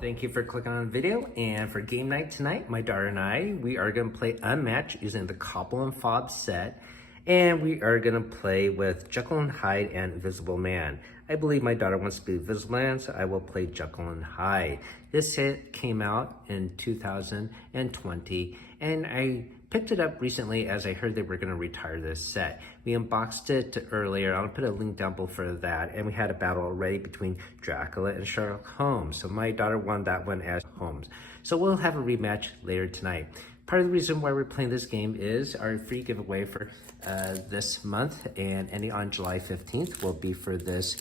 Thank you for clicking on the video. And for game night tonight, my daughter and I, we are going to play Unmatched using the Cobble and Fob set. And we are going to play with Jekyll and Hyde and Invisible Man. I believe my daughter wants to be Invisible Man, so I will play Jekyll and Hyde. This set came out in 2020, and I picked it up recently as I heard they were going to retire this set. We unboxed it earlier. I'll put a link down below for that. And we had a battle already between Dracula and Sherlock Holmes. So my daughter won that one as Holmes. So we'll have a rematch later tonight. Part of the reason why we're playing this game is our free giveaway for this month, and ending on July 15th will be for this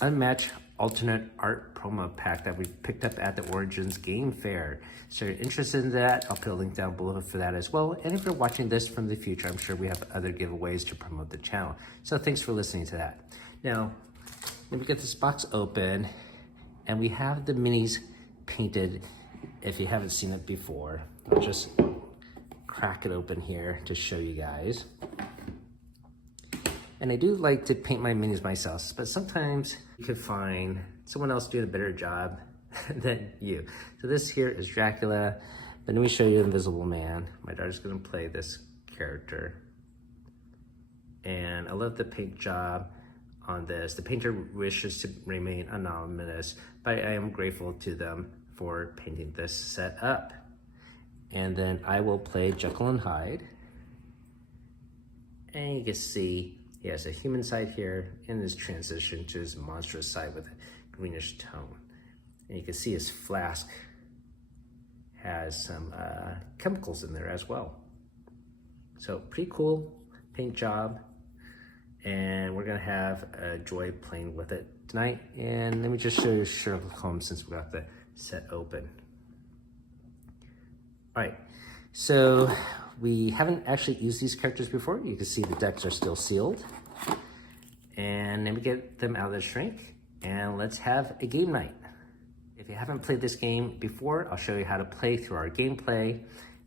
Unmatched alternate art promo pack that we picked up at the Origins Game Fair. So if you're interested in that, I'll put a link down below for that as well. And if you're watching this from the future, I'm sure we have other giveaways to promote the channel. So thanks for listening to that. Now, let me get this box open, and we have the minis painted. If you haven't seen it before, I'll just crack it open here to show you guys. And I do like to paint my minis myself, but sometimes you could find someone else doing a better job than you. So this here is Dracula, but let me show you Invisible Man. My daughter's gonna play this character. And I love the paint job on this. The painter wishes to remain anonymous, but I am grateful to them for painting this set up. And then I will play Jekyll and Hyde. And you can see he has a human side here in his transition to his monstrous side with a greenish tone. And you can see his flask has some chemicals in there as well. So pretty cool paint job. And we're gonna have a joy playing with it tonight. And let me just show you Sherlock Holmes since we got the set open. All right, so we haven't actually used these characters before. You can see the decks are still sealed. And then we get them out of the shrink, and let's have a game night. If you haven't played this game before, I'll show you how to play through our gameplay.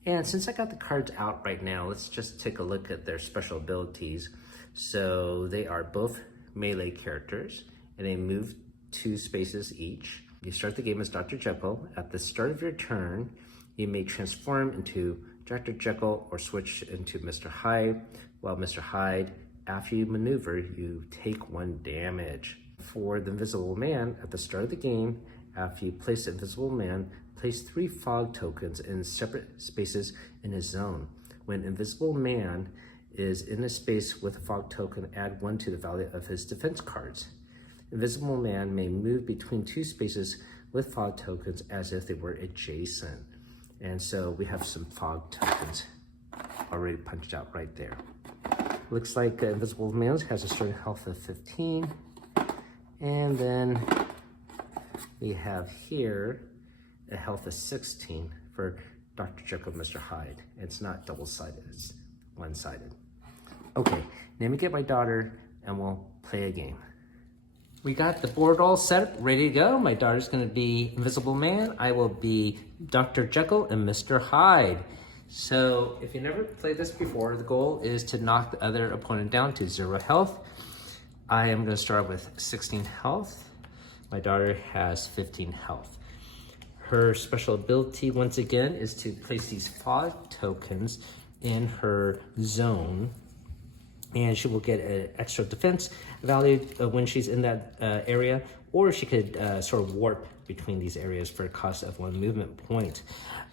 And since I got the cards out right now, let's just take a look at their special abilities. So they are both melee characters, and they move 2 spaces each. You start the game as Dr. Jekyll. At the start of your turn, you may transform into Dr. Jekyll or switch into Mr. Hyde. While Mr. Hyde, after you maneuver, you take 1 damage. For the Invisible Man, at the start of the game, after you place the Invisible Man, place 3 fog tokens in separate spaces in his zone. When Invisible Man is in a space with a fog token, add 1 to the value of his defense cards. Invisible Man may move between 2 spaces with fog tokens as if they were adjacent. And so we have some fog tokens already punched out right there. Looks like Invisible Man has a starting health of 15. And then we have here a health of 16 for Dr. Jekyll and Mr. Hyde. It's not double-sided, it's one-sided. Okay, let me get my daughter and we'll play a game. We got the board all set up, ready to go. My daughter's gonna be Invisible Man. I will be Dr. Jekyll and Mr. Hyde. So if you never played this before, the goal is to knock the other opponent down to 0 health. I am gonna start with 16 health. My daughter has 15 health. Her special ability, once again, is to place these fog tokens in her zone, and she will get an extra defense value when she's in that area, or she could sort of warp between these areas for a cost of 1 movement point.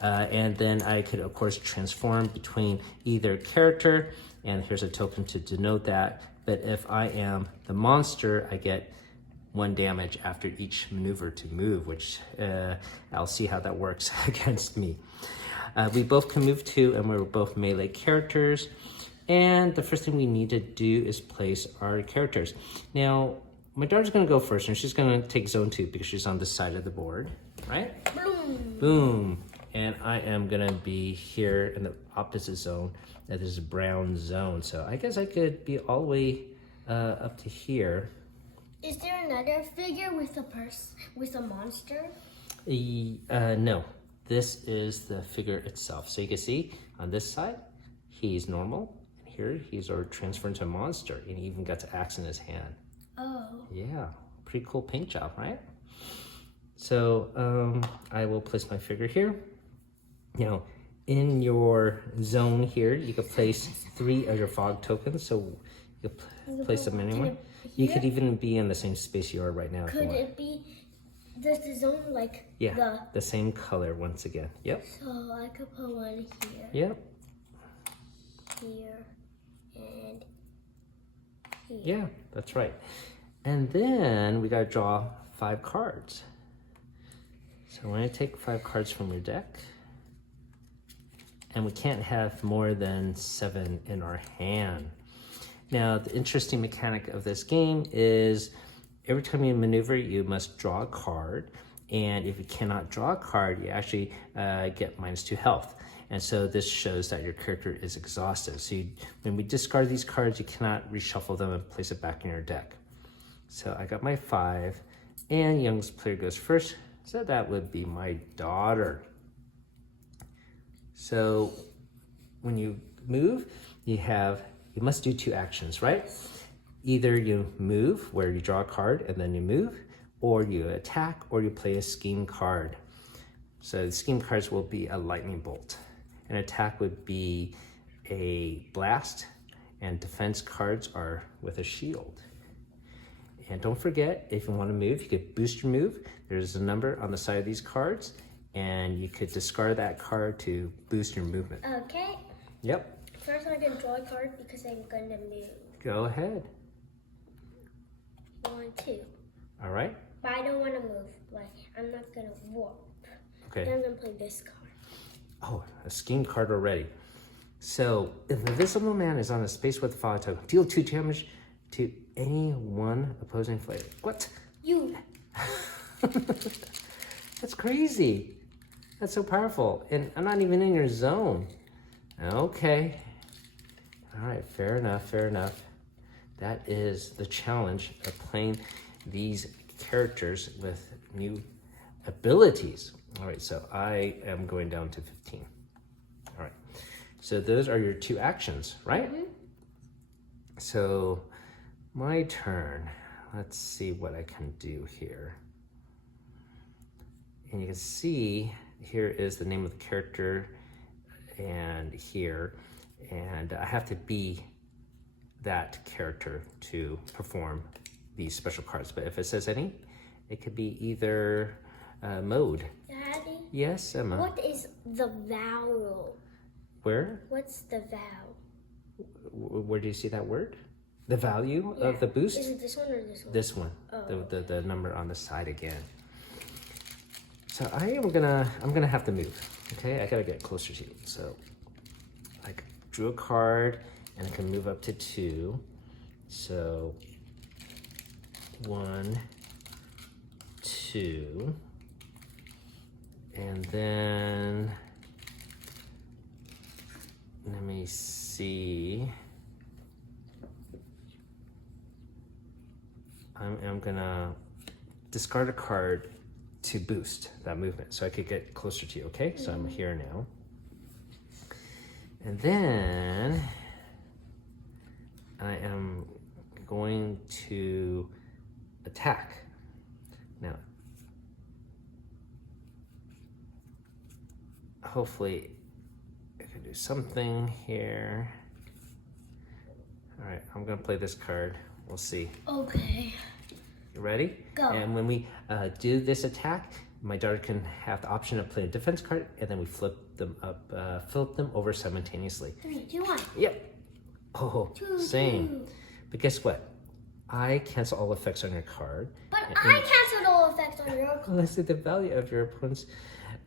And then I could, of course, transform between either character, and here's a token to denote that. But if I am the monster, I get 1 damage after each maneuver to move, which I'll see how that works against me. We both can move 2, and we're both melee characters. And the first thing we need to do is place our characters. Now, my daughter's gonna go first, and she's gonna take zone 2 because she's on this side of the board, right? Boom. Boom. And I am gonna be here in the opposite zone. That is a brown zone. So I guess I could be all the way up to here. Is there another figure with a monster? No, this is the figure itself. So you can see on this side, he's normal. And here, he's transferred into a monster, and he even got an axe in his hand. Oh. Yeah, pretty cool paint job, right? So I will place my figure here. Now, in your zone here, you could place 3 of your fog tokens. So you could place them anywhere. You could even be in the same space you are right now. Could it be just the zone like the same color once again? Yep. So I could put one here. Yep. Here and here. Yeah, that's right. And then we gotta draw 5 cards. So we're gonna take 5 cards from your deck. And we can't have more than 7 in our hand. Now, the interesting mechanic of this game is every time you maneuver, you must draw a card. And if you cannot draw a card, you actually get -2 health. And so this shows that your character is exhausted. So when we discard these cards, you cannot reshuffle them and place it back in your deck. So I got my 5, and youngest player goes first. So that would be my daughter. So when you move, you must do 2 actions, right? Either you move, where you draw a card and then you move, or you attack, or you play a scheme card. So the scheme cards will be a lightning bolt. An attack would be a blast, and defense cards are with a shield. And don't forget, if you want to move, you could boost your move. There's a number on the side of these cards, and you could discard that card to boost your movement. Okay. Yep. First, I'm gonna draw a card because I'm gonna move. Go ahead. 1, 2. All right. But I don't want to move. Like I'm not gonna warp. Okay. Then I'm gonna play this card. Oh, a scheme card already. So, if the Invisible Man is on a space with fog token, deal 2 damage to any one opposing player. What? You. That's crazy. That's so powerful. And I'm not even in your zone. Okay. All right, fair enough, fair enough. That is the challenge of playing these characters with new abilities. All right, so I am going down to 15. All right, so those are your 2 actions, right? Mm-hmm. So my turn. Let's see what I can do here. And you can see here is the name of the character and here, and I have to be that character to perform these special cards. But if it says any, it could be either mode. Daddy? Yes, Emma? What is the vowel? Where? What's the vowel? Where do you see that word? The value of the boost? Is it this one or this one? This one. Oh. The number on the side again. So I'm gonna have to move. Okay, I gotta get closer to you. So I drew a card and I can move up to 2. So 1, 2, and then let me see. I'm gonna discard a card to boost that movement so I could get closer to you, okay? So I'm here now. And then I am going to attack. Now, hopefully I can do something here. All right, I'm gonna play this card. We'll see. Okay. You ready? Go. And when we do this attack, my daughter can have the option of playing a defense card, and then we flip them over simultaneously. 3, 2, 1. Yep. Oh, 2, same. 2. But guess what? I cancel all effects on your card. But I canceled all effects on your card. Let's see, the value of your opponent's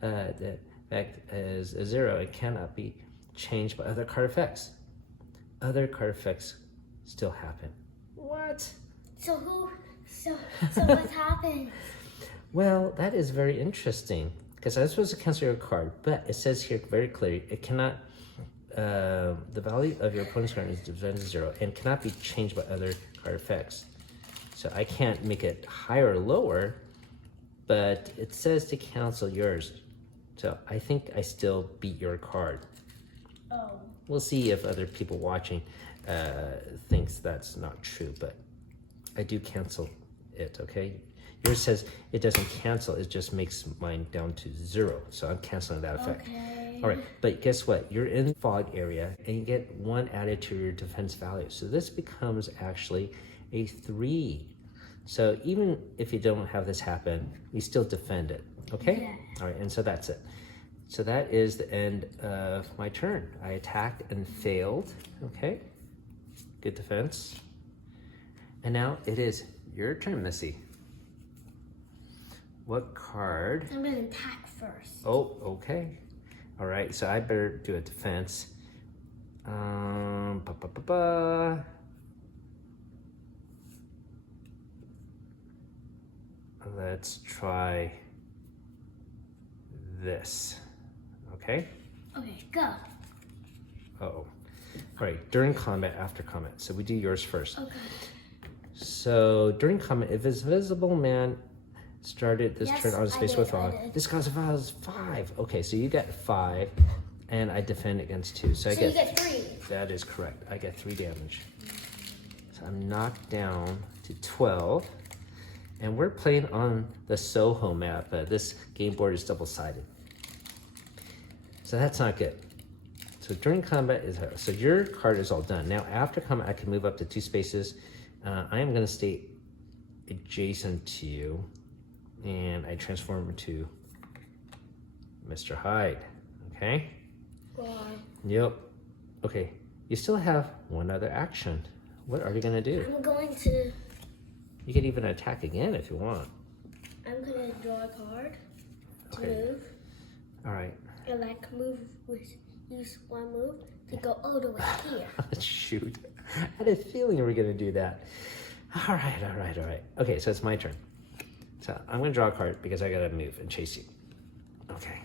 effect is 0. It cannot be changed by other card effects. Other card effects still happen. What? So what happened? Well, that is very interesting because I'm supposed to cancel your card, but it says here very clearly it cannot. The value of your opponent's card is divided to 0 and cannot be changed by other card effects. So I can't make it higher or lower, but it says to cancel yours. So I think I still beat your card. Oh. We'll see if other people watching thinks that's not true, but I do cancel it, okay? Yours says it doesn't cancel, it just makes mine down to 0. So I'm canceling that effect. Okay. All right, but guess what? You're in the fog area and you get 1 added to your defense value. So this becomes actually a 3. So even if you don't have this happen, you still defend it, okay? Yeah. All right, and so that's it. So that is the end of my turn. I attacked and failed, okay? Good defense. And now it is your turn, Missy. What card? I'm gonna attack first. Oh, okay. All right, so I better do a defense. Let's try this. Okay? Okay, go. Uh-oh. All right, during combat, after combat. So we do yours first. Okay. So during combat, if this visible man started this Yes, turn on space I with did, I fog, did. this causes 5. Okay, so you get 5, and I defend against 2. So I So get, you get 3. that is correct. I get 3 damage. So I'm knocked down to 12. And we're playing on the Soho map. This game board is double-sided. So that's not good. So during combat is so your card is all done. Now after combat, I can move up to 2 spaces. I am going to stay adjacent to you, and I transform into Mr. Hyde. Okay. Wow. Yep. Okay. You still have 1 other action. What are you going to do? I'm going to. You can even attack again if you want. I'm gonna draw a card to Okay. move, All right. and like use 1 move to go all the way here. Shoot. I had a feeling you were going to do that. All right. Okay, so it's my turn. So I'm going to draw a card because I got to move and chase you. Okay.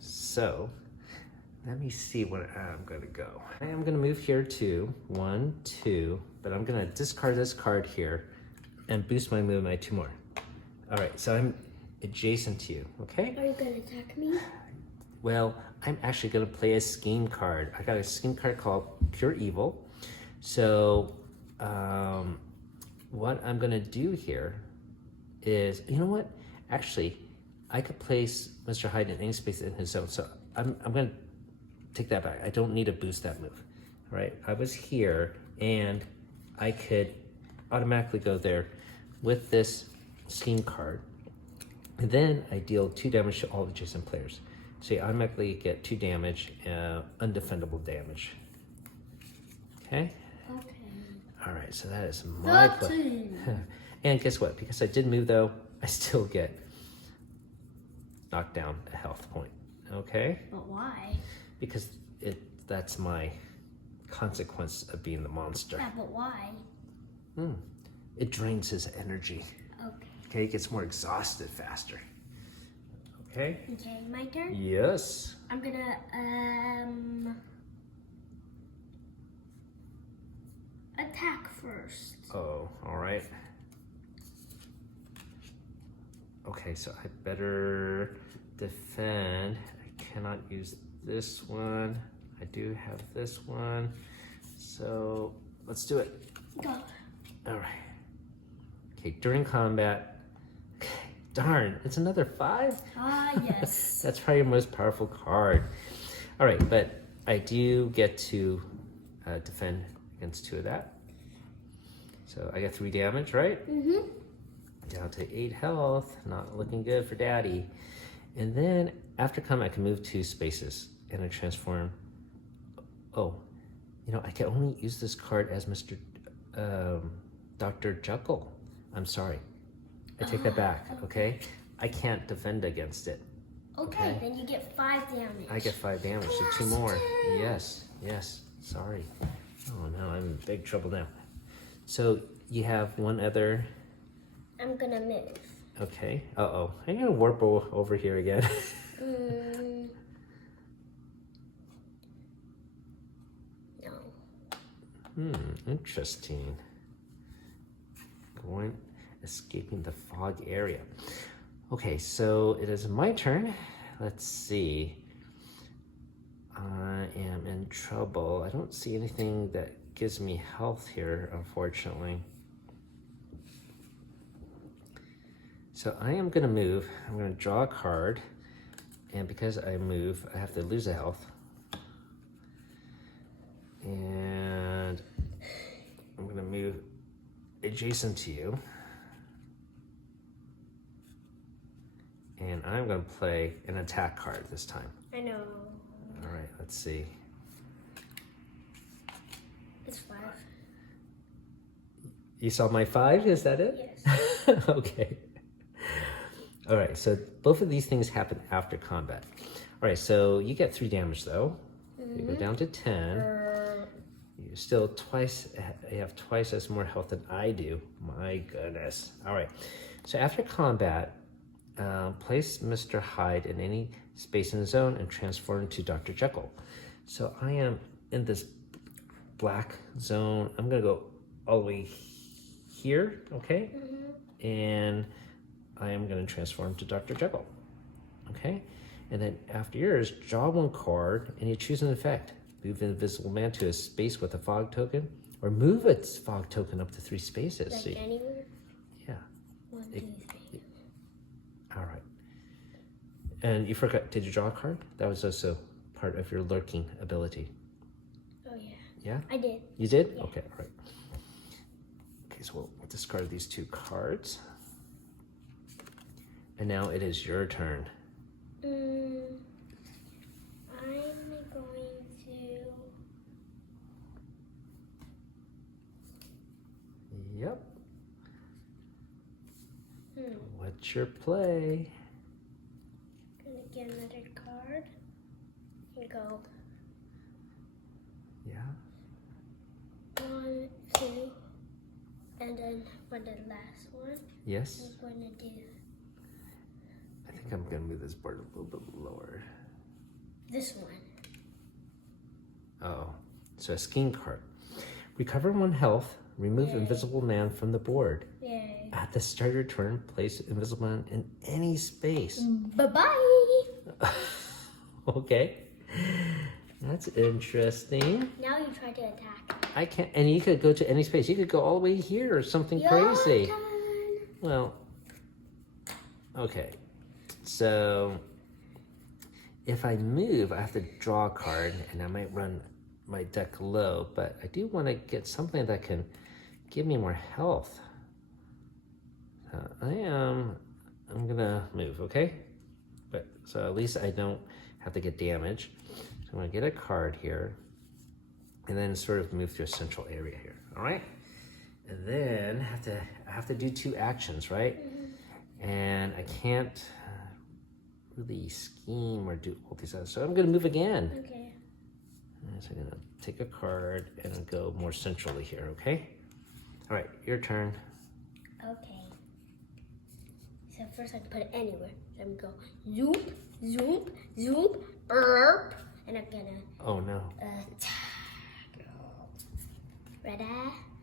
So let me see where I'm going to go. I am going to move here too. 1, 2. But I'm going to discard this card here and boost my move by 2 more. All right, so I'm adjacent to you, okay? Are you gonna attack me? Well, I'm actually gonna play a scheme card. I got a scheme card called Pure Evil. So, what I'm gonna do here is, you know what? Actually, I could place Mr. Hyde in any space in his zone. So I'm gonna take that back. I don't need to boost that move, right? I was here and I could automatically go there with this scheme card. And then I deal 2 damage to all adjacent players. So you automatically get 2 damage, undefendable damage. Okay? Okay. All right, so that is my play. 13. And guess what? Because I did move though, I still get knocked down a health point. Okay? But why? Because that's my consequence of being the monster. Yeah, but why? It drains his energy. Okay. Okay, he gets more exhausted faster. Okay? Okay, my turn. Yes. I'm gonna attack first. Oh, all right. Okay, so I better defend. I cannot use this one. I do have this one. So let's do it. Go. All right. Okay, during combat. Okay, darn, it's another 5? Ah, yes. That's probably your most powerful card. All right, but I do get to defend against 2 of that. So I get 3 damage, right? Mm-hmm. Down to 8 health. Not looking good for Daddy. And then after combat, I can move 2 spaces and I transform. Oh, you know, I can only use this card as Mr. Dr. Jekyll. I'm sorry. I take that back, okay? I can't defend against it. Okay, then you get 5 damage. I get 5 damage, so 2 more. Yes, sorry. Oh no, I'm in big trouble now. So you have 1 other. I'm gonna move. Okay, uh-oh. I'm gonna warp over here again. No. Interesting. Escaping the fog area. Okay, so it is my turn. Let's see. I am in trouble. I don't see anything that gives me health here, unfortunately. So So I am gonna move. I'm gonna draw a card, and because I move, I have to lose a health. And I'm gonna move adjacent to you. And I'm gonna play an attack card this time. I know. All right, let's see. It's 5. You saw my 5, is that it? Yes. Okay. All right, so both of these things happen after combat. All right, so you get 3 damage though. You go down to 10. You're still you have twice as more health than I do. My goodness. All right, so after combat, place Mr. Hyde in any space in the zone and transform into Dr. Jekyll. So I am in this black zone. I'm gonna go all the way here, okay? And I am gonna transform to Dr. Jekyll, okay? And then after yours, draw 1 card and you choose an effect. Move the invisible man to a space with a fog token, or move its fog token up to 3 spaces. Like so anywhere? Yeah. 1, 2, 3. All right. And you forgot, did you draw a card? That was also part of your lurking ability. Oh, yeah. Yeah? I did. You did? Yeah. Okay, all right. Okay, so we'll discard these 2 cards. And now it is your turn. I'm going to... Yep. What's your play? Gonna get another card and go Yeah. 1, 2, and then for the last one, Yes? I'm going to do I think I'm going to move this board a little bit lower. this one. Oh, so a scheme card. Recover 1 health. Remove Yay. Invisible Man from the board. Yay. At the start of your turn, place Invisible Man in any space. Bye-bye. Okay. That's interesting. Now you try to attack. I can't, and you could go to any space. You could go all the way here or something Your crazy. turn. Well, okay. So if I move, I have to draw a card, and I might run my deck low, but I do want to get something that can give me more health. I'm gonna move, okay? But so at least I don't have to get damage. So I'm gonna get a card here, and then sort of move to a central area here. All right, and then I have to do 2 actions, right? And I can't really scheme or do all these others. So I'm gonna move again. Okay. So I'm gonna take a card and go more centrally here, okay? All right, your turn. Okay. So first I can put it anywhere. So I'm gonna go zoop, zoop, zoop, burp, and I'm gonna Oh no. attack. Ready?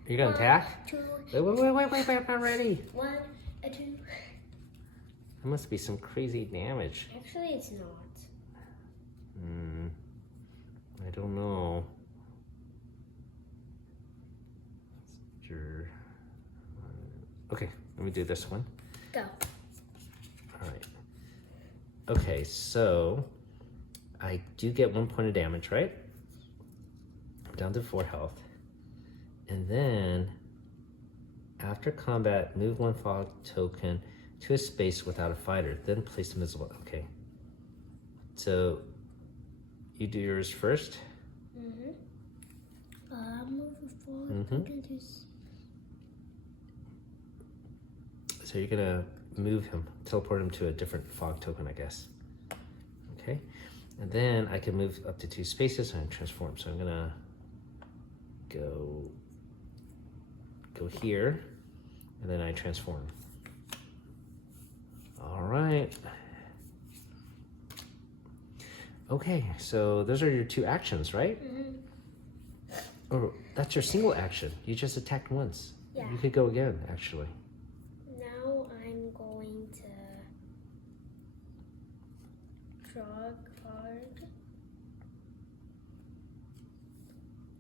You're gonna attack? 2, Wait, I'm not ready. 1, 2. There must be some crazy damage. Actually, it's not. I don't know. Sure. Okay, let me do this one. Go. All right. Okay, so I do get 1 point of damage, right? I'm down to 4 health. And then after combat, move 1 fog token to a space without a fighter, then place invisible. Okay. So you do yours first. Move forward. So you're gonna move him, teleport him to a different fog token, I guess. Okay. And then I can move up to 2 spaces and transform. So I'm gonna go here, and then I transform. All right. Okay, so those are your 2 actions, right? Oh, that's your single action. You just attacked once. Yeah. You could go again, actually. Now I'm going to draw a card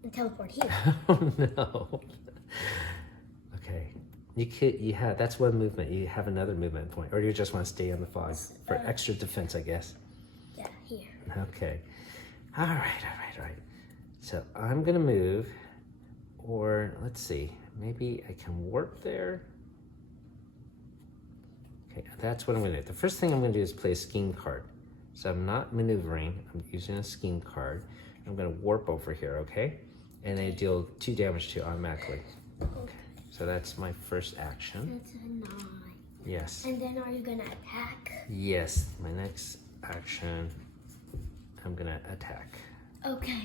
and teleport here. Oh no. Okay. You could, yeah, that's one movement. You have another movement point, or you just want to stay on the fog for extra defense, I guess. Yeah, here. Okay. All right. So I'm gonna move, or let's see, maybe I can warp there. Okay, that's what I'm gonna do. The first thing I'm gonna do is play a scheme card. So I'm not maneuvering, I'm using a scheme card. I'm gonna warp over here, okay? And I deal 2 damage to you automatically. Okay, so that's my first action. That's a 9. Yes. And then are you gonna attack? Yes, my next action, I'm gonna attack. Okay.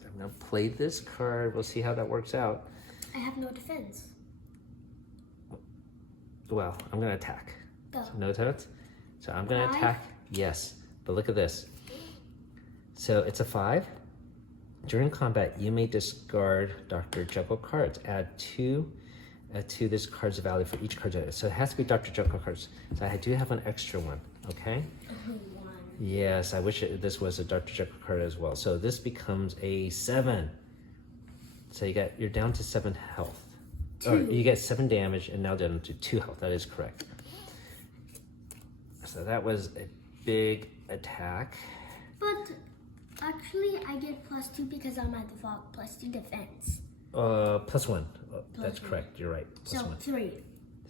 So I'm gonna play this card. We'll see how that works out. I have no defense. Well, I'm gonna attack. Go. So no defense. So I'm gonna 5? attack. Yes, but look at this. So it's a 5. During combat, you may discard Dr. Jekyll cards. Add 2 to this card's value for each card. So it has to be Dr. Jekyll cards. So I do have an extra one, okay? One. Yes, I wish this was a Dr. Jekyll card as well. So this becomes a 7. So you're down to 7 health. 2. Or you get 7 damage and now down to 2 health. That is correct. So that was a big attack. But actually, I get +2 because I'm at the fog. +2 defense. +1. That's one. correct. You're right. So +1. 3.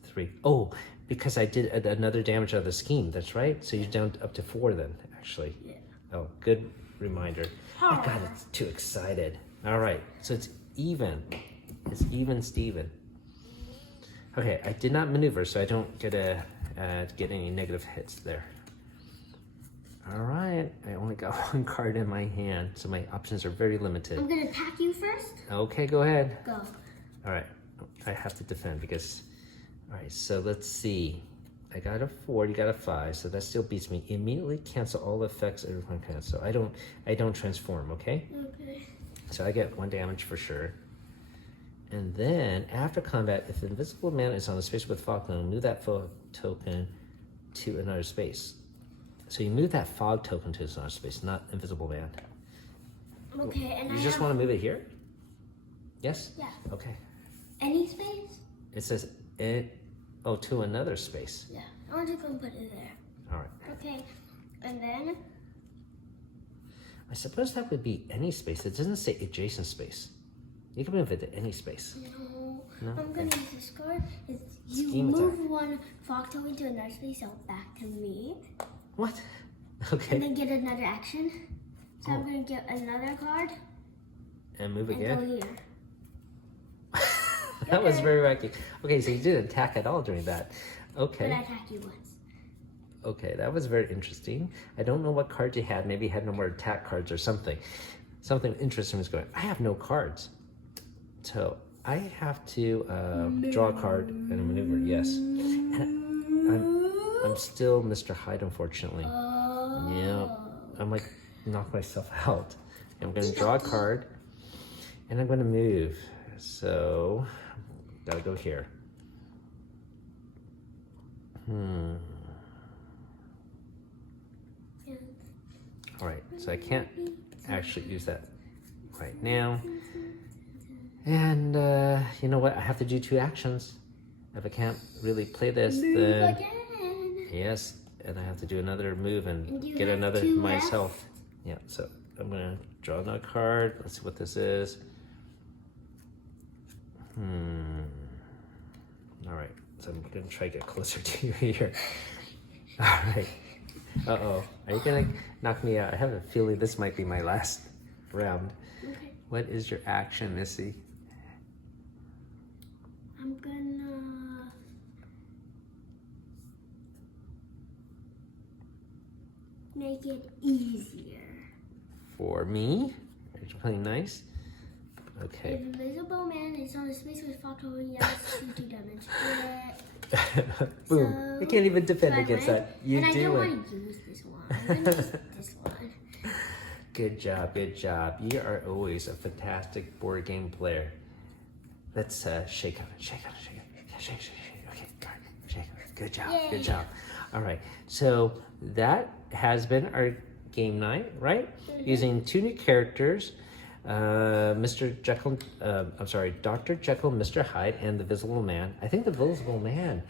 3. Oh, because I did another damage out of the scheme. That's right. So you're down up to 4 then, actually. Yeah. Oh, good reminder. I got too excited. All right. So it's even. It's even Steven. Okay, I did not maneuver, so I don't get any negative hits there. All right, I only got 1 card in my hand, so my options are very limited. I'm gonna attack you first. Okay, go ahead. Go. All right, I have to defend because, all right, so let's see. I got a 4, you got a 5, so that still beats me. Immediately cancel all effects everyone can. So I don't transform, okay? Okay. So I get 1 damage for sure. And then after combat, if the invisible man is on a space with fog token, move that fog token to another space. So you move that fog token to another space, not invisible man. Okay, and You just want to move it here? Yes? Yeah. Okay. Any space? It says to another space. Yeah. I'm just gonna put it there. All right. Okay. And then I suppose that would be any space. It doesn't say adjacent space. You can move it to any space. no, I'm gonna use this card. You Scheme move attack. 1 fog token to another space, so back to me. What? And Okay. then get another action. So I'm Oh. gonna get another card And move and again. go here. That was very wacky. Okay, so you didn't attack at all during that. But I Okay. attack you once. Okay, that was very interesting. I don't know what cards you had. Maybe you had no more attack cards or something. Something interesting was going. I have no cards. So I have to draw a card and maneuver. Yes. And I'm still Mr. Hyde, unfortunately. Yeah. I'm like knock myself out. I'm going to draw a card and I'm going to move. So gotta go here. All right, so I can't actually use that right now. And you know what? I have to do 2 actions. If I can't really play this, Move then again. yes, and I have to do another move and And you get have another 2 myself. Yeah, so I'm gonna draw another card. Let's see what this is. All right, so I'm gonna try to get closer to you here. All right. Uh-oh, are you gonna knock me out? I have a feeling this might be my last round. Okay. What is your action, Missy? I'm gonna make it easier. For me? Are you playing nice? Okay. If Invisible Man is on a space with fog token, yes, 2 damage. Yeah. Boom. So- You can't even defend So I against win. that. You and do I it. don't want to use this one. I'm gonna use this one. Good job, good job. You are always a fantastic board game player. Let's shake on it, shake on it, shake on it. Yeah, shake, shake, shake. Okay, all right, shake on it. Good job, Yay. good job. All right, so that has been our game night, right? Using 2 new characters, Mr. Jekyll, Dr. Jekyll, Mr. Hyde, and the Visible Man. I think the Visible Man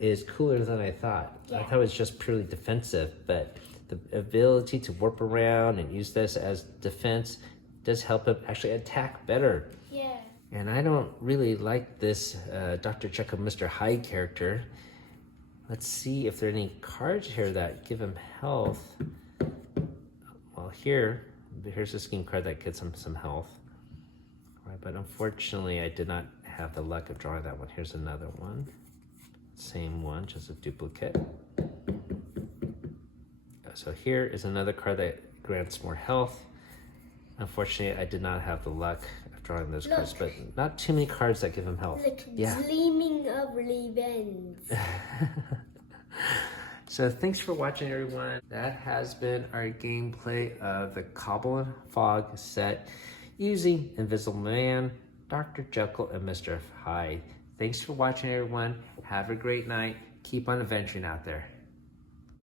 is cooler than I thought. Yeah. I thought it was just purely defensive, but the ability to warp around and use this as defense does help him actually attack better. Yeah. And I don't really like this Dr. Jekyll, Mr. Hyde character. Let's see if there are any cards here that give him health. Well, here's a scheme card that gets him some health. All right, but unfortunately, I did not have the luck of drawing that one. Here's another one. Same one, just a duplicate. So here is another card that grants more health. Unfortunately, I did not have the luck of drawing those cards, but not too many cards that give him health. Like Gleaming of Revenge. So thanks for watching, everyone. That has been our gameplay of the Cobble and Fog set using Invisible Man, Dr. Jekyll, and Mr. Hyde. Thanks for watching, everyone. Have a great night. Keep on adventuring out there.